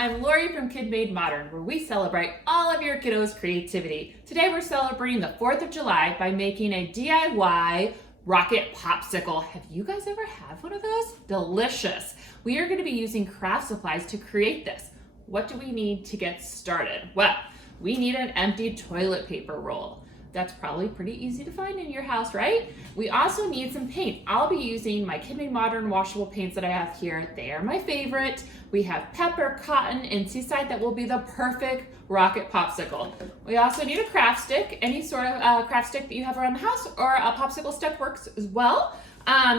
I'm Laurie from KidMadeModern, where we celebrate all of your kiddos' creativity. Today we're celebrating the 4th of July by making a DIY Rocket Popsicle. Have you guys ever had one of those? Delicious. We are going to be using craft supplies to create this. What do we need to get started? Well, we need an empty toilet paper roll. That's probably pretty easy to find in your house, right? We also need some paint. I'll be using my KidMadeModern washable paints that I have here. They are my favorite. We have pepper, cotton, and seaside that will be the perfect Rocket Popsicle. We also need a craft stick. Any sort of craft stick that you have around the house, or a popsicle stick works as well.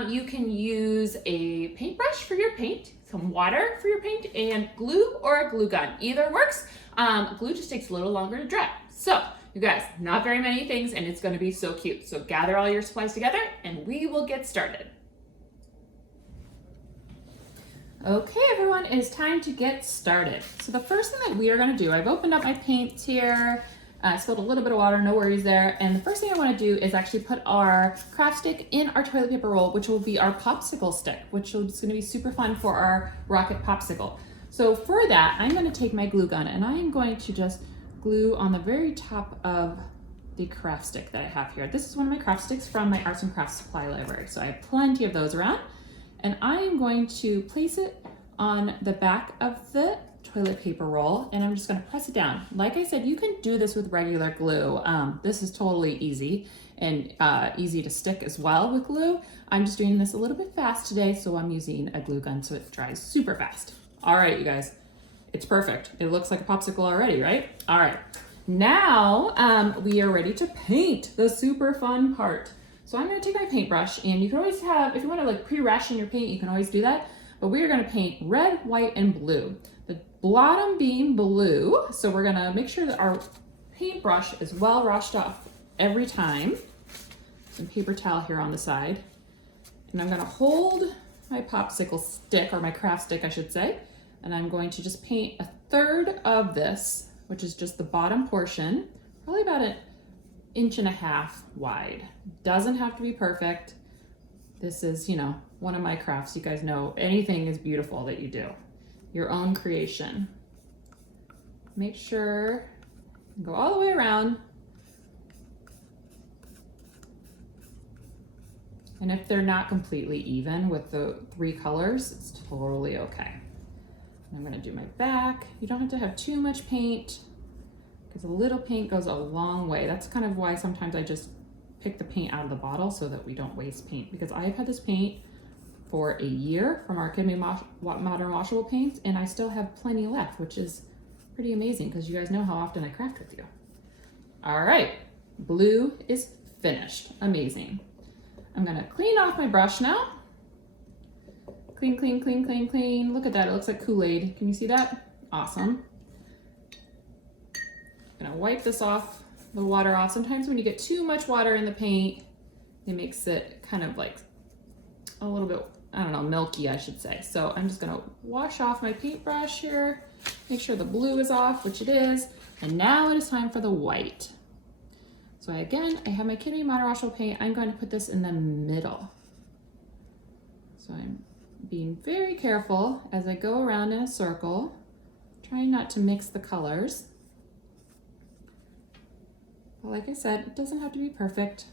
You can use a paintbrush for your paint, some water for your paint, and glue or a glue gun. Either works. Glue just takes a little longer to dry. So, you guys, not very many things, and it's going to be so cute. So gather all your supplies together, and we will get started. Okay, everyone, it is time to get started. So the first thing that we are going to do, I've opened up my paints here, spilled a little bit of water, no worries there. And the first thing I want to do is actually put our craft stick in our toilet paper roll, which will be our popsicle stick, which is going to be super fun for our Rocket Popsicle. So for that, I'm going to take my glue gun, and I am going to just glue on the very top of the craft stick that I have here. This is one of my craft sticks from my arts and crafts supply library. So I have plenty of those around, and I am going to place it on the back of the toilet paper roll, and I'm just going to press it down. Like I said, you can do this with regular glue. This is totally easy and easy to stick as well with glue. I'm just doing this a little bit fast today, so I'm using a glue gun so it dries super fast. All right, you guys. It's perfect. It looks like a popsicle already, right? All right. Now we are ready to paint, the super fun part. So I'm going to take my paintbrush, and you can always have, if you want to like pre-ration your paint, you can always do that. But we are going to paint red, white, and blue. The bottom being blue. So we're going to make sure that our paintbrush is well washed off every time. Some paper towel here on the side. And I'm going to hold my popsicle stick, or my craft stick, I should say. And I'm going to just paint a third of this, which is just the bottom portion, probably about 1.5 inches wide. Doesn't have to be perfect. This is, you know, one of my crafts. You guys know anything is beautiful that you do. Your own creation. Make sure you go all the way around. And if they're not completely even with the 3 colors, it's totally okay. I'm going to do my back. You don't have to have too much paint, because a little paint goes a long way. That's kind of why sometimes I just pick the paint out of the bottle so that we don't waste paint, because I've had this paint for a year from our KidMadeModern washable paints, and I still have plenty left, which is pretty amazing because you guys know how often I craft with you. All right, blue is finished. Amazing. I'm going to clean off my brush now. Clean, clean, clean, clean, clean. Look at that, it looks like Kool-Aid. Can you see that? Awesome. I'm gonna wipe this off, the water off. Sometimes when you get too much water in the paint, it makes it kind of like a little bit, I don't know, milky, I should say. So I'm just gonna wash off my paintbrush here, make sure the blue is off, which it is. And now it is time for the white. So again, I have my KidMadeModern washable paint. I'm going to put this in the middle. So I'm being very careful as I go around in a circle, trying not to mix the colors. But like I said, it doesn't have to be perfect.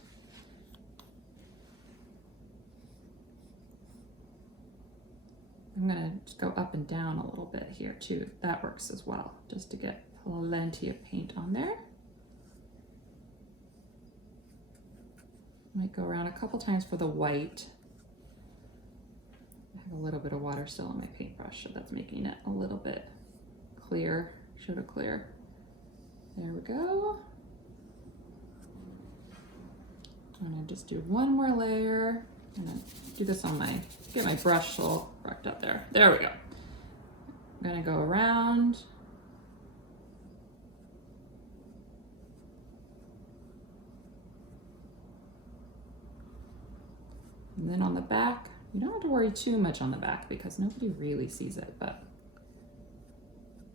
I'm gonna just go up and down a little bit here too. That works as well, just to get plenty of paint on there. Might go around a couple times for the white. I have a little bit of water still on my paintbrush, so that's making it a little bit clear, should have clear. There we go. I'm gonna just do one more layer. I'm gonna do this on my, get my brush all wrapped up there. There we go. I'm gonna go around. And then on the back, you don't have to worry too much on the back because nobody really sees it, but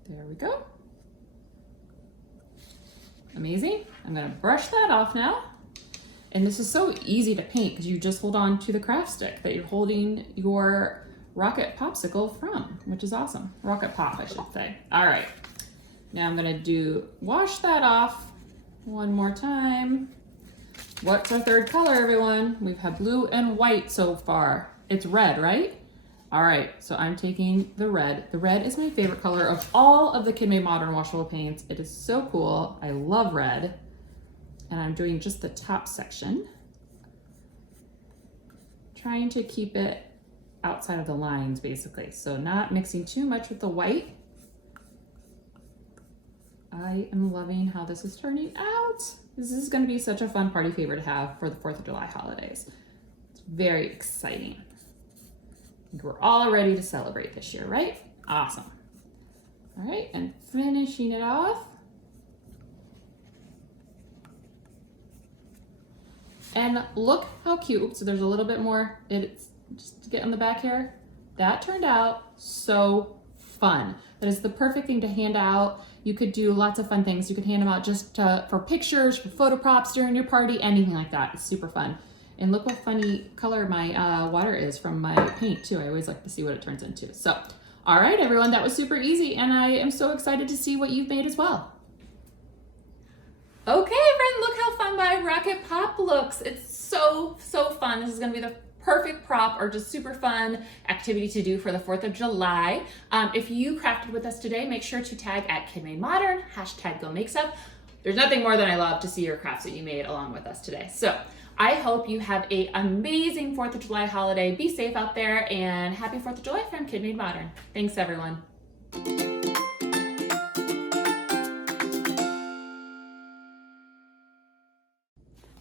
there we go. Amazing. I'm gonna brush that off now. And this is so easy to paint because you just hold on to the craft stick that you're holding your Rocket Popsicle from, which is awesome. Rocket Pop, I should say. All right, now I'm gonna wash that off one more time. What's our third color, everyone? We've had blue and white so far. It's red, right? All right, so I'm taking the red. The red is my favorite color of all of the KidMadeModern washable paints. It is so cool. I love red. And I'm doing just the top section. Trying to keep it outside of the lines, basically. So not mixing too much with the white. I am loving how this is turning out. This is gonna be such a fun party favor to have for the 4th of July holidays. It's very exciting. We're all ready to celebrate this year, right? Awesome. All right, and finishing it off. And look how cute. So there's a little bit more, it's just to get on the back here. That turned out so fun. That is the perfect thing to hand out. You could do lots of fun things. You could hand them out just for pictures, for photo props during your party, anything like that. It's super fun. And look what funny color my water is from my paint too. I always like to see what it turns into. So, all right, everyone, that was super easy. And I am so excited to see what you've made as well. Okay, friend, look how fun my Rocket Pop looks. It's so fun. This is gonna be the perfect prop or just super fun activity to do for the 4th of July. If you crafted with us today, make sure to tag at KidMadeModern, #GoMakesUp. There's nothing more than I love to see your crafts that you made along with us today. So I hope you have an amazing 4th of July holiday. Be safe out there and happy 4th of July from KidMadeModern. Thanks, everyone.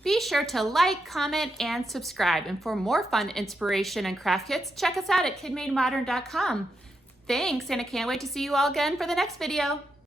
Be sure to like, comment, and subscribe. And for more fun inspiration and craft kits, check us out at KidMadeModern.com. Thanks, and I can't wait to see you all again for the next video.